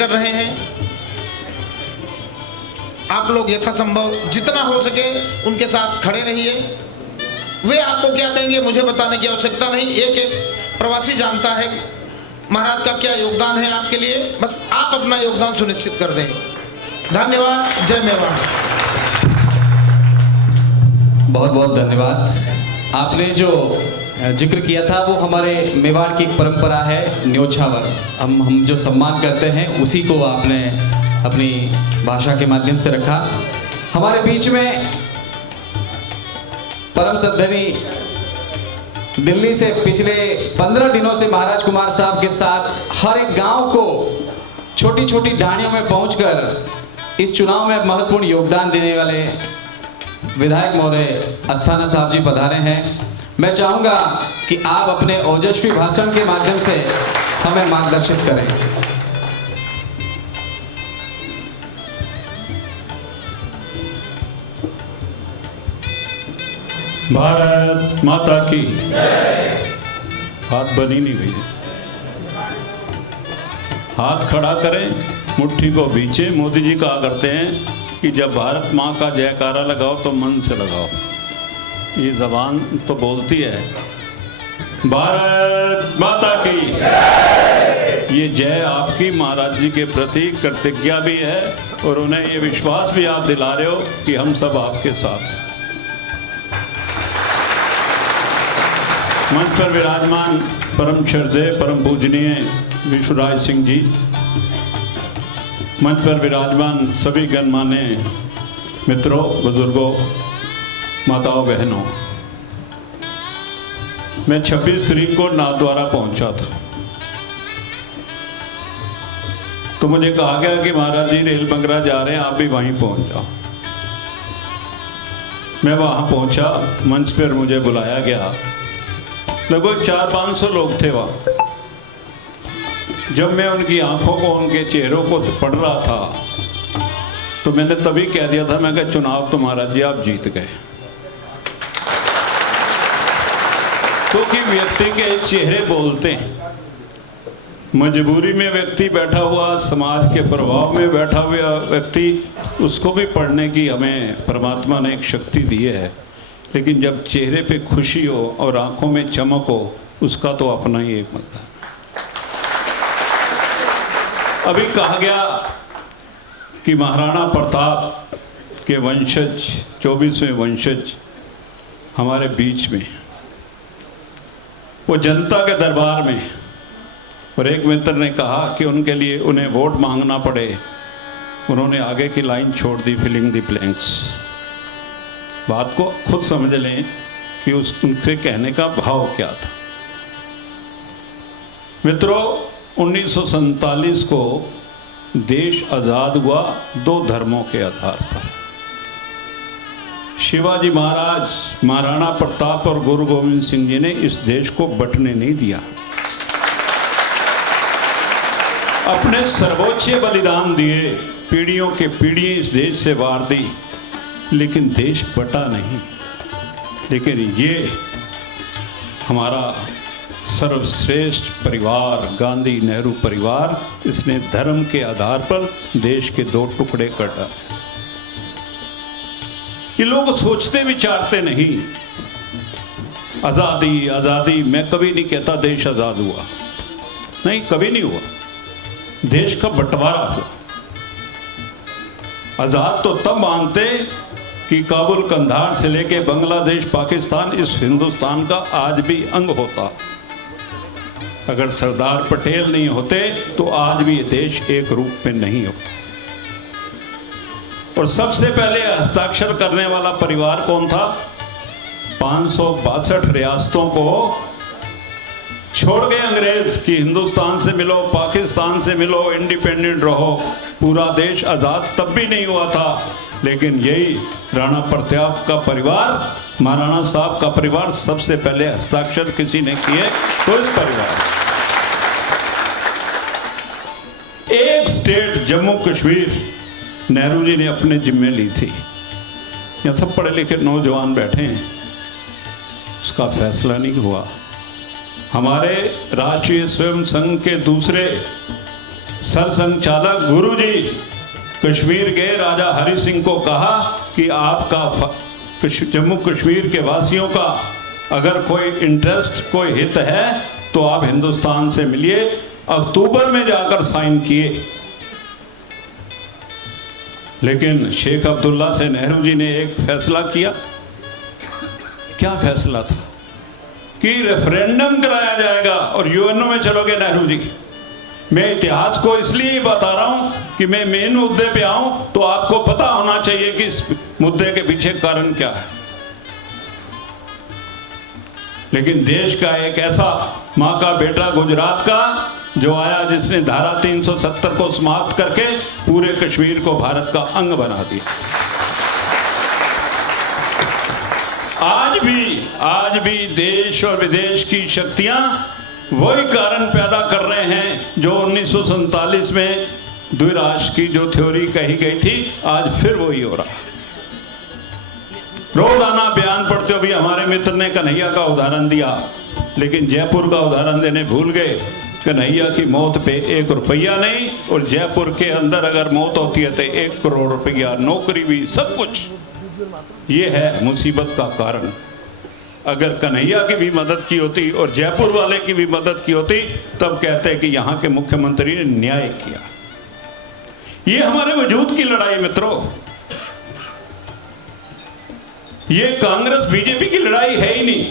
कर रहे हैं। आप लोग यथासंभव जितना हो सके उनके साथ खड़े रहिए। वे आपको क्या देंगे मुझे बताने की आवश्यकता नहीं, एक एक प्रवासी जानता है महाराज का क्या योगदान है आपके लिए, बस आप अपना योगदान सुनिश्चित कर दें। धन्यवाद। जय मेवाड़। बहुत बहुत धन्यवाद। आपने जो जिक्र किया था वो हमारे मेवाड़ की एक परंपरा है, न्योछावर। हम जो सम्मान करते हैं उसी को आपने अपनी भाषा के माध्यम से रखा। हमारे बीच में परम सद्धनी दिल्ली से पिछले 15 दिनों से महाराज कुमार साहब के साथ हर एक गांव को छोटी छोटी ढाणियों में पहुंचकर इस चुनाव में महत्वपूर्ण योगदान देने वाले विधायक महोदय अस्थाना साहब जी पधारे हैं। मैं चाहूंगा कि आप अपने ओजस्वी भाषण के माध्यम से हमें मार्गदर्शित करें। भारत माता की। हाथ बनी नहीं हुई, हाथ खड़ा करें, मुट्ठी को बीचे। मोदी जी कहा करते हैं कि जब भारत माँ का जयकारा लगाओ तो मन से लगाओ। ये जबान तो बोलती है भारत माता की। ये जय आपकी महाराज जी के प्रति कृतज्ञता भी है और उन्हें ये विश्वास भी आप दिला रहे हो कि हम सब आपके साथ हैं। मंच पर विराजमान परम श्रद्धेय परम पूजनीय विश्वराज सिंह जी, मंच पर विराजमान सभी गणमान्य मित्रों, बुजुर्गों, माताओं, बहनों, मैं 26 तारीख को नाथद्वारा पहुंचा था तो मुझे कहा गया कि महाराज जी रेल बंगरा जा रहे हैं, आप भी वहीं पहुंच जाओ। मैं वहां पहुंचा, मंच पर मुझे बुलाया गया। लगभग 400-500 लोग थे वहां। जब मैं उनकी आंखों को, उनके चेहरों को पढ़ रहा था तो मैंने तभी कह दिया था, मैं कहा चुनाव तो महाराज जी आप जीत गए। क्योंकि व्यक्ति के चेहरे बोलते हैं। मजबूरी में व्यक्ति बैठा हुआ, समाज के प्रभाव में बैठा हुआ व्यक्ति, उसको भी पढ़ने की हमें परमात्मा ने एक शक्ति दी है, लेकिन जब चेहरे पे खुशी हो और आंखों में चमक हो, उसका तो अपना ही एक मतलब। अभी कहा गया कि महाराणा प्रताप के वंशज, 24वें वंशज हमारे बीच में, वो जनता के दरबार में। और एक मित्र ने कहा कि उनके लिए उन्हें वोट मांगना पड़े, उन्होंने आगे की लाइन छोड़ दी, फिलिंग द ब्लैंक्स। बात को खुद समझ लें कि उनके कहने का भाव क्या था। मित्रों, 1947 को देश आजाद हुआ 2 धर्मों के आधार पर। शिवाजी महाराज, महाराणा प्रताप और गुरु गोविंद सिंह जी ने इस देश को बंटने नहीं दिया। अपने सर्वोच्च बलिदान दिए, पीढ़ियों के पीढ़ी इस देश से वार दी, लेकिन देश बटा नहीं। लेकिन ये हमारा सर्वश्रेष्ठ परिवार, गांधी नेहरू परिवार, इसने धर्म के आधार पर देश के 2 टुकड़े कर डाले। ये लोग सोचते विचारते नहीं। आजादी आजादी, मैं कभी नहीं कहता देश आजाद हुआ, नहीं, कभी नहीं हुआ। देश का बंटवारा हुआ। आजाद तो तब मानते कि काबुल, कंधार से लेके बांग्लादेश, पाकिस्तान इस हिंदुस्तान का आज भी अंग होता। अगर सरदार पटेल नहीं होते तो आज भी ये देश एक रूप में नहीं होता। और सबसे पहले हस्ताक्षर करने वाला परिवार कौन था? 562 रियासतों को छोड़ गए अंग्रेज कि हिंदुस्तान से मिलो, पाकिस्तान से मिलो, इंडिपेंडेंट रहो। पूरा देश आजाद तब भी नहीं हुआ था, लेकिन यही राणा प्रताप का परिवार, महाराणा साहब का परिवार सबसे पहले हस्ताक्षर किसी ने किए तो इस परिवार। एक स्टेट जम्मू कश्मीर नेहरू जी ने अपने जिम्मे ली थी। यहाँ सब पढ़े लिखे नौजवान बैठे हैं, उसका फैसला नहीं हुआ। हमारे राष्ट्रीय स्वयं संघ के दूसरे सरसंघचालक गुरुजी कश्मीर के राजा हरि सिंह को कहा कि आपका जम्मू कश्मीर के वासियों का अगर कोई इंटरेस्ट, कोई हित है तो आप हिंदुस्तान से मिलिए। अक्टूबर में जाकर साइन किए। लेकिन शेख अब्दुल्ला से नेहरू जी ने एक फैसला किया। क्या फैसला था? कि रेफरेंडम कराया जाएगा और यूएनओ में चलोगे नेहरू जी। मैं इतिहास को इसलिए बता रहा हूं कि मैं मेन मुद्दे पे आऊं तो आपको पता होना चाहिए कि इस मुद्दे के पीछे कारण क्या है। लेकिन देश का एक ऐसा मां का बेटा गुजरात का जो आया, जिसने धारा 370 को समाप्त करके पूरे कश्मीर को भारत का अंग बना दिया। आज भी देश और विदेश की शक्तियां वही कारण पैदा कर रहे हैं जो 1947 में द्विराष्ट्र की जो थ्योरी कही गई थी, आज फिर वही हो रहा। रोजाना बयान पढ़ते हुए हमारे मित्र ने कन्हैया का उदाहरण दिया, लेकिन जयपुर का उदाहरण देने भूल गए। कन्हैया की मौत पे 1 रुपया नहीं, और जयपुर के अंदर अगर मौत होती है तो 1 करोड़ रुपया, नौकरी भी, सब कुछ। ये है मुसीबत का कारण। अगर कन्हैया की भी मदद की होती और जयपुर वाले की भी मदद की होती, तब कहते कि यहाँ के मुख्यमंत्री ने न्याय किया। ये हमारे वजूद की लड़ाई मित्रों, ये कांग्रेस बीजेपी की लड़ाई है ही नहीं।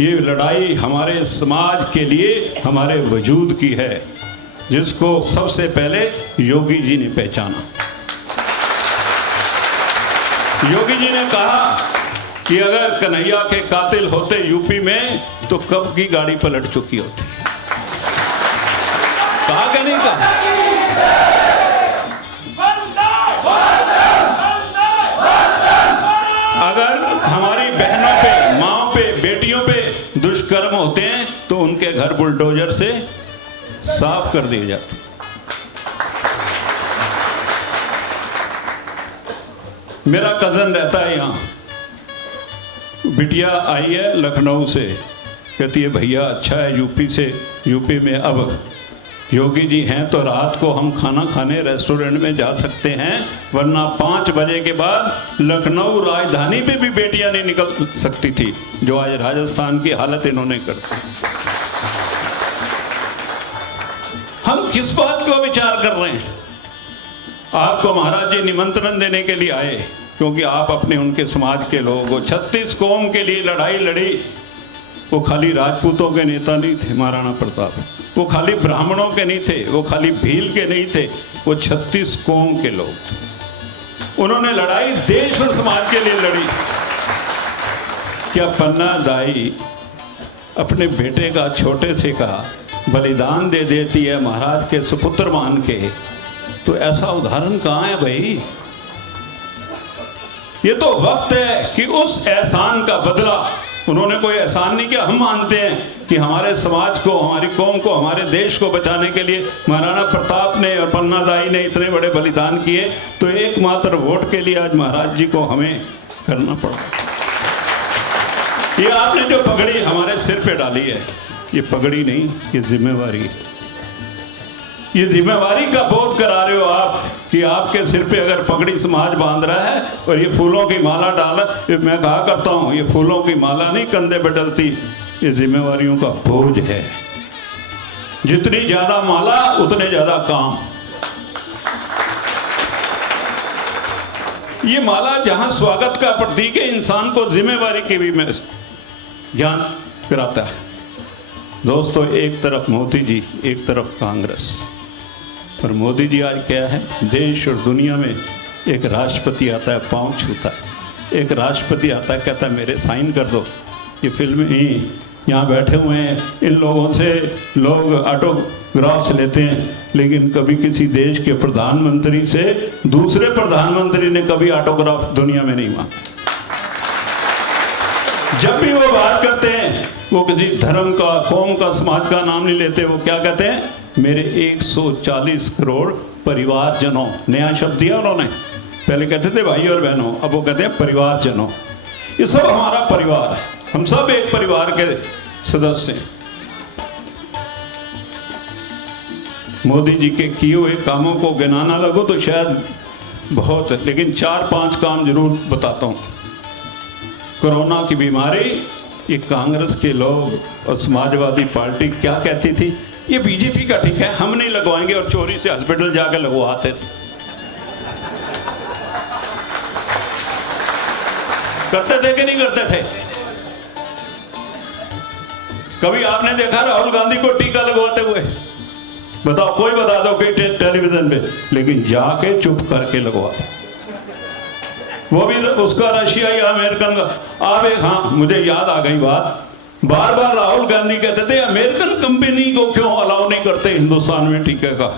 ये लड़ाई हमारे समाज के लिए, हमारे वजूद की है, जिसको सबसे पहले योगी जी ने पहचाना। योगी जी ने कहा कि अगर कन्हैया के कातिल होते यूपी में तो कब की गाड़ी पलट चुकी होती। कहा कि नहीं कहा? अगर हमारी बहनों पे, माओ पे, बेटियों पे दुष्कर्म होते हैं तो उनके घर बुलडोजर से साफ कर दिए जाते। मेरा कजन रहता है यहाँ, बिटिया आई है लखनऊ से, कहती है भैया अच्छा है यूपी में अब योगी जी हैं तो रात को हम खाना खाने रेस्टोरेंट में जा सकते हैं, वरना 5 बजे के बाद लखनऊ राजधानी पे भी बेटियां नहीं निकल सकती थी, जो आज राजस्थान की हालत इन्होंने कर दी। हम किस बात को विचार कर रहे हैं? आपको महाराज जी निमंत्रण देने के लिए आए, क्योंकि आप अपने उनके समाज के लोग हो। 36 कौम के लिए लड़ाई लड़ी। वो खाली राजपूतों के नेता नहीं थे महाराणा प्रताप, वो खाली ब्राह्मणों के नहीं थे, वो खाली भील के नहीं थे, वो 36 कौम के लोग थे। उन्होंने लड़ाई देश और समाज के लिए लड़ी। क्या पन्ना दाई अपने बेटे का, छोटे से का बलिदान दे देती है महाराज के सुपुत्र मान के, तो ऐसा उदाहरण कहाँ है भाई? ये तो वक्त है कि उस एहसान का बदला, उन्होंने कोई एहसान नहीं किया। हम मानते हैं कि हमारे समाज को, हमारी कौम को, हमारे देश को बचाने के लिए महाराणा प्रताप ने और पन्ना दाई ने इतने बड़े बलिदान किए, तो एकमात्र वोट के लिए आज महाराज जी को हमें करना पड़ा। ये आपने जो पगड़ी हमारे सिर पे डाली है, ये पगड़ी नहीं, ये जिम्मेवारी है। ये जिम्मेवारी का बोध करा रहे हो आप कि आपके सिर पे अगर पगड़ी समाज बांध रहा है और ये फूलों की माला डाला, मैं कहा करता हूं ये फूलों की माला नहीं कंधे पे डलती, ये जिम्मेवारियों का बोझ है। जितनी ज्यादा माला उतने ज्यादा काम। ये माला जहां स्वागत का प्रतीक है, इंसान को जिम्मेवारी की भी में ज्ञान कराता है। दोस्तों, एक तरफ मोदी जी, एक तरफ कांग्रेस। और मोदी जी आज क्या है, देश और दुनिया में एक राष्ट्रपति आता है, पांव छूता है। एक राष्ट्रपति आता है, कहता है मेरे साइन कर दो। ये फिल्म ही यहाँ बैठे हुए हैं, इन लोगों से लोग ऑटोग्राफ्स लेते हैं, लेकिन कभी किसी देश के प्रधानमंत्री से दूसरे प्रधानमंत्री ने कभी ऑटोग्राफ दुनिया में नहीं मांगा। जब भी वो बात करते हैं, वो किसी धर्म का, कौम का, समाज का नाम नहीं लेते। वो क्या कहते हैं, मेरे 140 करोड़ परिवारजनों। नया शब्द दिया उन्होंने, पहले कहते थे भाई और बहनों, अब वो कहते हैं परिवारजनों। ये सब हमारा परिवार है, हम सब एक परिवार के सदस्य हैं। मोदी जी के किए हुए कामों को गिनाना लगो तो शायद बहुत है, लेकिन 4-5 काम जरूर बताता हूँ। कोरोना की बीमारी, ये कांग्रेस के लोग और समाजवादी पार्टी क्या कहती थी, ये बीजेपी का ठीक है, हम नहीं लगवाएंगे, और चोरी से हॉस्पिटल जाकर लगवाते थे। करते थे कि नहीं करते थे? कभी आपने देखा राहुल गांधी को टीका लगवाते हुए? बताओ, कोई बता दो कि टेलीविजन पे, लेकिन जाके चुप करके लगवा, वो भी उसका रशिया या अमेरिकन का। आप एक, हाँ मुझे याद आ गई बात, बार बार राहुल गांधी कहते थे अमेरिकन कंपनी को क्यों अलाउ नहीं करते हिंदुस्तान में टीके का,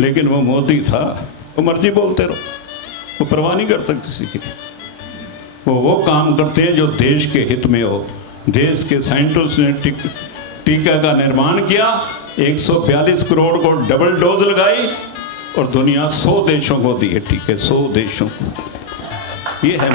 लेकिन वो मोदी था, वो मर्जी बोलते रहो, वो परवाह नहीं करता किसी की। वो काम करते हैं जो देश के हित में हो। देश के साइंटिस्ट ने टीका का निर्माण किया, 142 करोड़ को डबल डोज लगाई, और दुनिया 100 देशों को दिए टीके, 100 देशों को। ये है,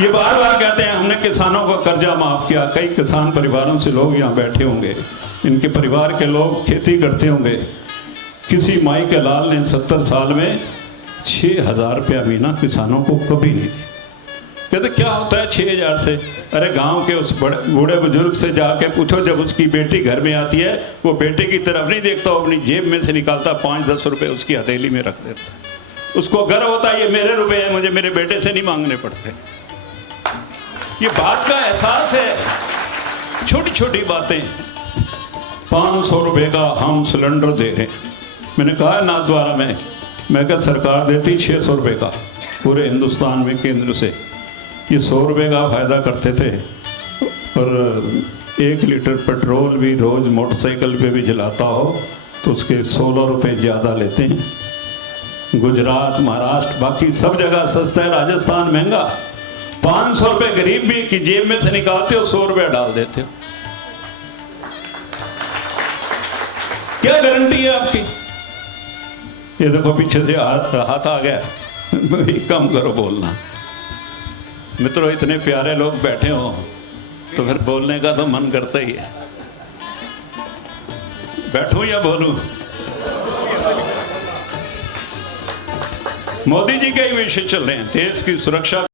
ये बार बार कहते हैं हमने किसानों का कर्जा माफ किया। कई किसान परिवारों से लोग यहाँ बैठे होंगे, इनके परिवार के लोग खेती करते होंगे। किसी माई के लाल ने 70 साल में 6,000 रुपया महीना किसानों को कभी नहीं दिया। कहते क्या होता है 6,000 से? अरे गांव के उस बड़े बूढ़े बुजुर्ग से जाके पूछो, जब उसकी बेटी घर में आती है, वो बेटे की तरफ नहीं देखता, अपनी जेब में से निकालता 5-10 रुपए उसकी हथेली में रख देता। उसको गर्व होता है ये मेरे रुपए हैं, मुझे मेरे बेटे से नहीं मांगने पड़ते। ये बात का एहसास है। छोटी छोटी बातें, 500 रुपए का हम सिलेंडर दे रहे हैं। मैंने कहा है नाथ द्वारा में, मैं कहा सरकार देती 600 रुपए का पूरे हिंदुस्तान में केंद्र से, ये 100 रुपए का फायदा करते थे। और 1 लीटर पेट्रोल भी रोज मोटरसाइकिल पे भी जलाता हो तो उसके 16 रुपए ज़्यादा लेते हैं। गुजरात, महाराष्ट्र, बाकी सब जगह सस्ता है, राजस्थान महंगा। 500 रुपए गरीब भी की जेब में से निकालते हो, 100 रुपए डाल देते हो। क्या गारंटी है आपकी? ये देखो पीछे से हाथ आ गया, कम करो बोलना। मित्रों, इतने प्यारे लोग बैठे हो तो फिर बोलने का तो मन करता ही है। बैठूं या बोलूं? मोदी जी के ही विषय चल रहे हैं। देश की सुरक्षा